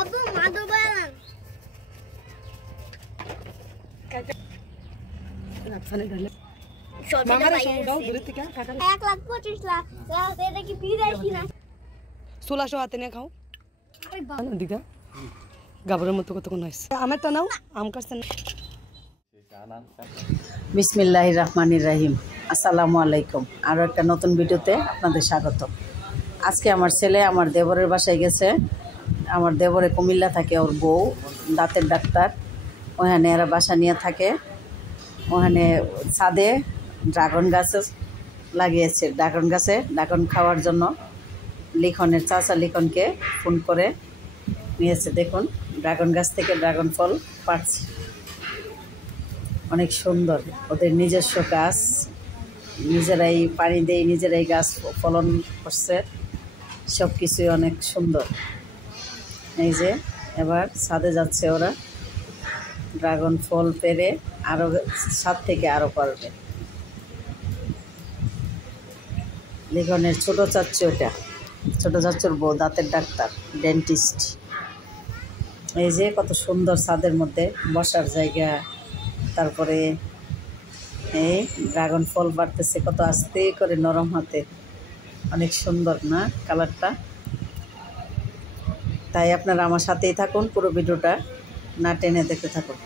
আবু মাদবান রাখছানে ঢালে মামারে সঙ্গ দাও দূরে থেকে কাকা 1,25,000 এটা কি বিরাইছি না 1600 হাতে নিয়ে খাও ওই বাবা দিদা গাবরের মতো কত কোন হইছে আমারটা নাও আম কাটছেন বিসমিল্লাহির রহমানির রহিম আসসালামু আলাইকুম আরও একটা নতুন ভিডিওতে আপনাদের স্বাগত। আজকে আমার ছেলে আমার দেবরের বাসায় গেছে। আমার দেবরে কুমিল্লা থাকে, ওর বউ দাঁতের ডাক্তার, ওখানে এরা বাসা নিয়ে থাকে। ওখানে ছাদে ড্রাগন গাছ লাগিয়েছে। ড্রাগন গাছে ড্রাগন খাওয়ার জন্য লিখনের চাচা লিখনকে ফোন করে নিয়েছে। দেখুন ড্রাগন গাছ থেকে ড্রাগন ফল পাড়ছে, অনেক সুন্দর। ওদের নিজস্ব গাছ, নিজেরাই পানি দেয়, নিজেরাই গাছ ফলন করছে, সব কিছুই অনেক সুন্দর। এই যে এবার ছাদে যাচ্ছে ওরা, ড্রাগন ফল পেরে আরও ছাদ থেকে আরও পারবে। লিখনের ছোটো চাচ্চু, ওটা ছোটো চাচ্চুর বউ দাঁতের ডাক্তার, ডেন্টিস্ট। এই যে কত সুন্দর ছাদের মধ্যে বসার জায়গা। তারপরে এই ড্রাগন ফল বাড়তেছে কত আস্তে করে, নরম হাতে, অনেক সুন্দর না কালারটা। তাই আপনারা আমার সাথেই থাকুন, পুরো ভিডিওটা না টেনে দেখতে থাকুন।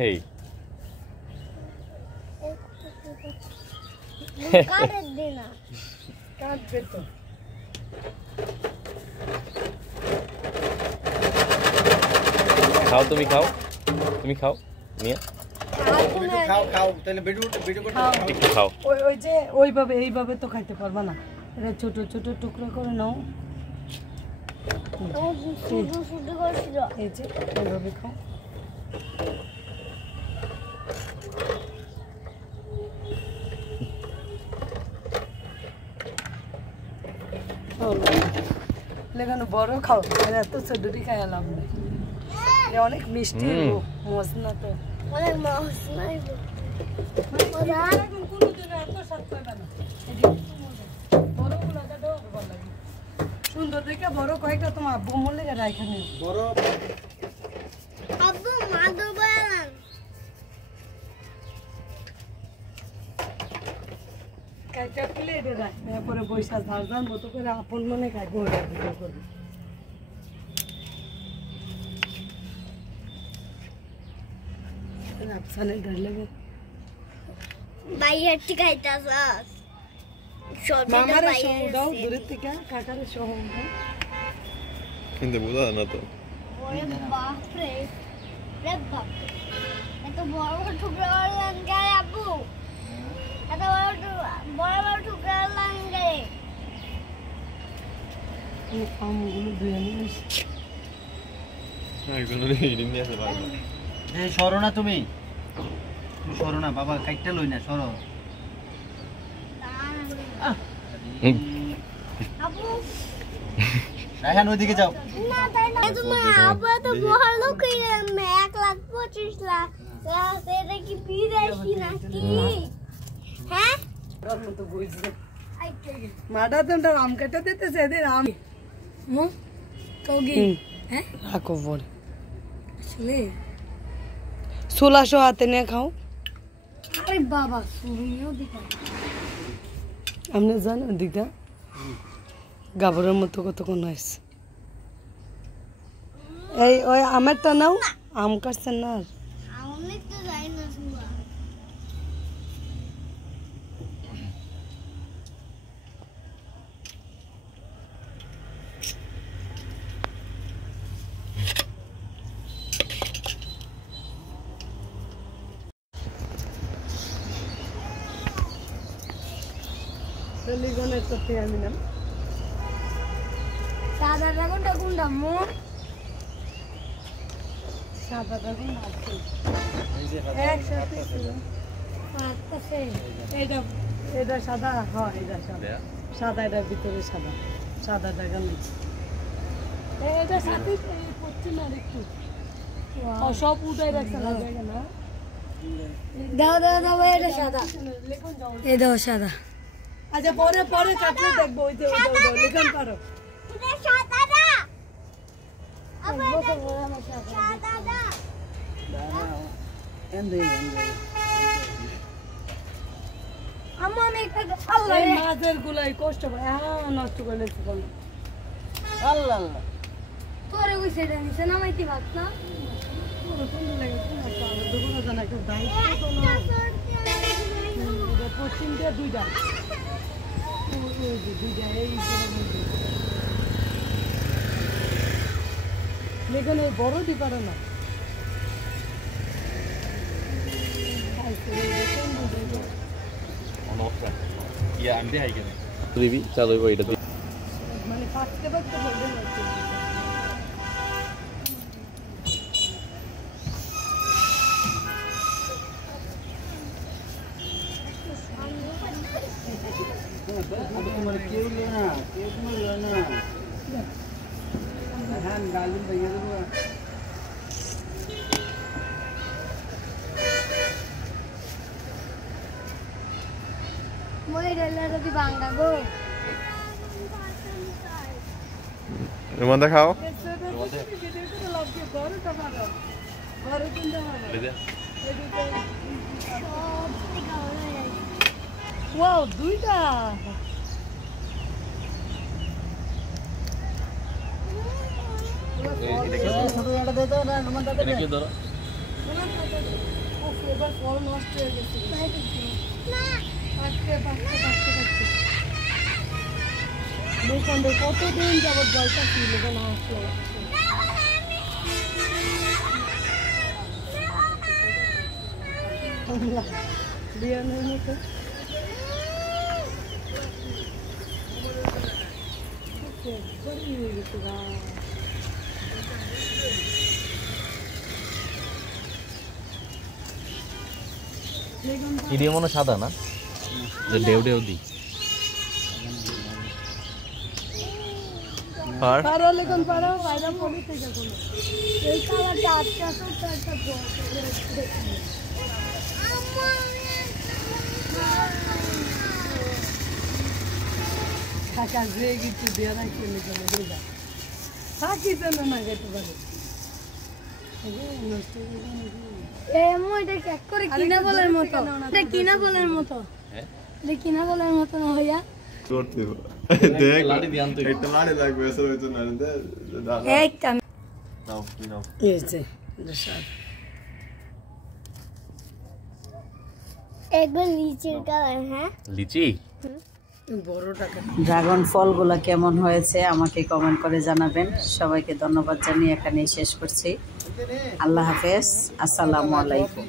Hey. কাটে দিনা কাটবে তো খাও, তুমি খাও, তুমি খাও মিয়া, খাও খাও তাহলে ভিডিও করতে একটু খাও। ওই যে ওইভাবে এইভাবে তো খাইতে পারবা না, এটা ছোট ছোট টুকরো করে নাও। শুধু শুধু করছিল এই যে এইভাবে খাও। লেখানো বড় খাও, এত ছোটটি খাই লাভ নেই, অনেক মিষ্টি মশলা তো অনেক মশলা সুন্দর দেখে বড় কয়েকটা তোমার আব্বু মনে গেছে এখানে বড় আব্বু মাদবান কাইটা প্লেটে রাখ, তারপরে বৈশা ঝাল ঝাল মতো করে আপন মনে খাই গোড়া ভিডিও করবি। রাফসানে ধরলে বাইরে খাইতাছস মামারে সহ দাও দূরের থেকে কাকারে সহ দাও কিন্তু বোঝা না তো ওরে বাপ রে রে বাপ এত বড় বড় টুকরা লাঙ্গাই আব্বু এত বড় বড় টুকরা লাঙ্গাই এই আমগুলো ধুয়ে নিস একজন রিডিং নিয়ে আসে ভালো এই সরো না তুমি সরো না বাবা কাইটটা লই না সরো আব্বু রায়হান ওইদিকে যাও না তাই না তোমার আব্বু তো বড় লোক 1,25,00,000 এটা কি বিদেশি নাকি হ্যাঁ মতো বুঝছে মাটা তো আম কাটা দিতেছে এদের আম কগি হ্যাঁ রাখো বল আসলে 1600 হাতে নিয়ে খাও আরে বাবা শুনিও দিকা আপনি জানেন দিদা গাবরের মতো কতক্ষণ হয়েছে এই ওই আমারটা নাও আম কাটছেন না আর আমি তো যাই না শুয়া লিগনের করতে আমি না সাদা ড্রাগনটা কোনটা মো সাদা দেখুন ভাবছি এই যে একসাথে ছিল পাতাছে এটা এটা সাদা হয় এটা সাদা সাদা এটার ভিতরে সাদা সাদা দেখা নেই এটা সাথে পশ্চিম আর একটু সব উঠাই রাখছে না জায়গা না দাও দাও দাও এটা সাদা এই দাও সাদা আচ্ছা পরে পরে কাটলে দেখবো ওই যে লিখন পারো এটা সাদা দা আবার সাদা দা আমার একটা আল্লাহ এই মাছের গুলাই কষ্ট পায় হ্যাঁ নষ্ট করে নিচ্ছে কোন আল্লাহ আল্লাহ তোরে কইছে এটা নিছে না মাইতি ভাত না পশ্চিম দিয়ে দুইটা দুইটা এই এখানে বড় দিপারে না অনফরা ইয়া আমি দেখাই কেন দিবি চালু হইব এটা মানে কাটতে পারতে বলবে না তোমার কেউ লো না কেউ তোমার লো না রায়হান গালি ভেঙে দেবো মই রেলা যদি বাংলা গো রুমান্দা খাও ওয়াও দুইটা ছোটটা দে দাও না রুমানটা দে কি ধরো এবার ফল নষ্ট হয়ে গেছে দেখুন কতদিন যাবত জলটা ছিল না আসলো বিয়ানের মতো ইডিও মনে সাদা না যে ডেউ ডেউ দি আর পারো লেখন পারো বাইরে পড়ে থেকে কোনো এই কালারটা আটটা তো একটা কাকা যে কিছু দিয়ে রাখি লেখন দেবা থাকি যেন না যেতে পারে মই এটা এক করে কিনা বলার মতো এটা কিনা বলার মতো হ্যাঁ এটা কিনা বলার মতো না হইয়া করতে দেখ লাড়ি দিয়ে আনতে একটা লাড়ি লাগবে এসে হইতো না দাদা একটা নাও কি নাও এই যে দশাদ একবার নিচের কালার হ্যাঁ লিচি বড়টা ড্রাগন ফলগুলো কেমন হয়েছে আমাকে কমেন্ট করে জানাবেন। সবাইকে ধন্যবাদ জানিয়ে এখানেই শেষ করছি। আল্লাহ হাফেজ, আসসালামু আলাইকুম।